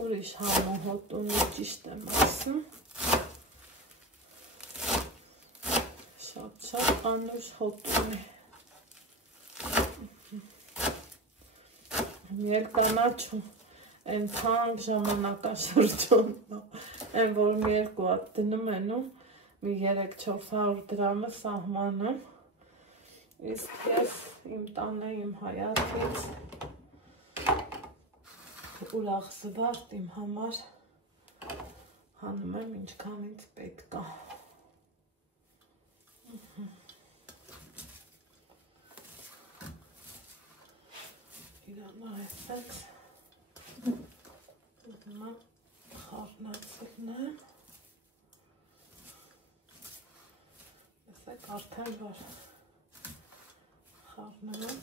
ուրիշ համու հոտունի ճիշտ եմ ասում, շատ անուշ հոտունի, երկանաչում, են թանկ ժամանակաշրջոն, են որ մի երկու հատ դնում ենում, մի 3-400 դրամը սահմանում, իսկ ես իմ տանը իմ հայացից ուրախ զվարդ իմ համար հանում եմ ինչքան ինձ պետք է։ Իրանա այսպես դիմա խառնացելն եմ, եսեք արդեն որ խառնում եմ,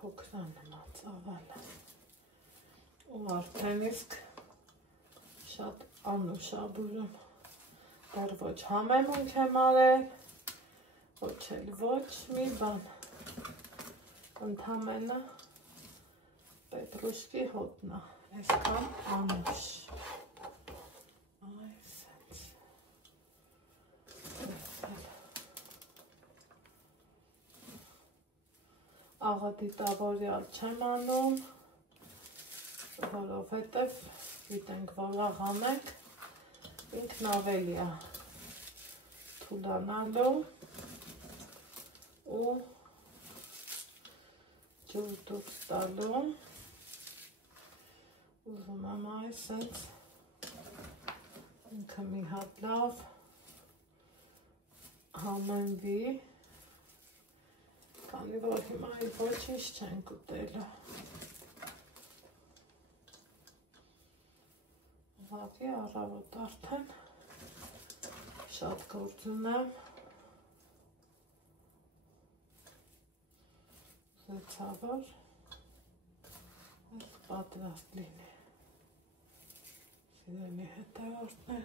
փոքրան նմա ծավալը, ու արդեն իսկ շատ անուշ է բուրում, դեռ ոչ համեմունք եմ արել, ոչ էլ ոչ մի բան, ընդամենը պետրուշկի հոտնա, այսքան անուշ, այսենց, աղադիտավորյալ չեմ անում, որովհետև գիտենք, որ աղանենք, ինքն ավելի է թուլանալու ու ջուր դուք տալու, ուզում եմ այսենց, ինքը մի հատ լավ համենվի, քանի որ հիմա ոչինչ չենք ուտելու։ Վաղի առավոտ արդեն շատ գործ ունեմ, զեցա որ այս պատրաստ լինի, սիրելի հետևորդներ,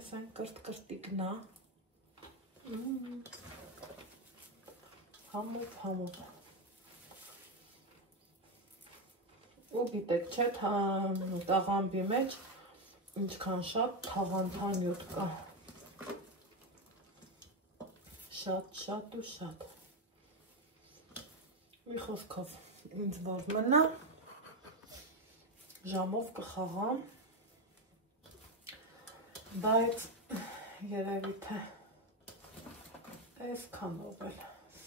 Այս են կրտ-կրտիկնա, համով, ու գիտեք չէ, տաղամբի մեջ ինչքան շատ թաղանթանյութ կա, շատ ու շատ, մի խոսքով ինձ որ մնա, ժամով կխաղամ, բայց երևի թե այսքանով էլ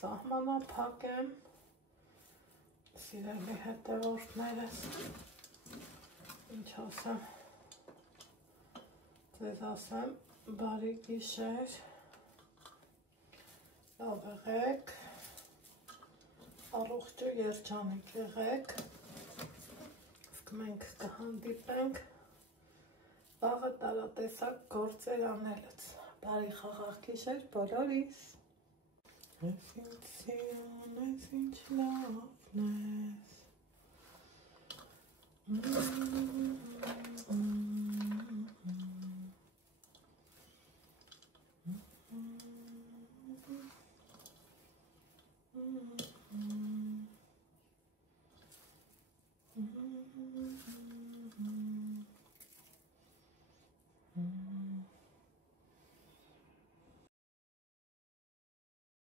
սահմանափակ եմ, սիրելի հետևորդներս, ինչ ասեմ, ձեզ ասեմ, բարի գիշեր, լավ եղեք, առողջ ու երջանիկ եղեք, իսկ մենք կհանդիպենք վաղը տարատեսակ գործեր անելուց, բարի խաղաղ գիշեր բոլորիս։ Այս ինչ սիրուն, այս ինչ լավն ես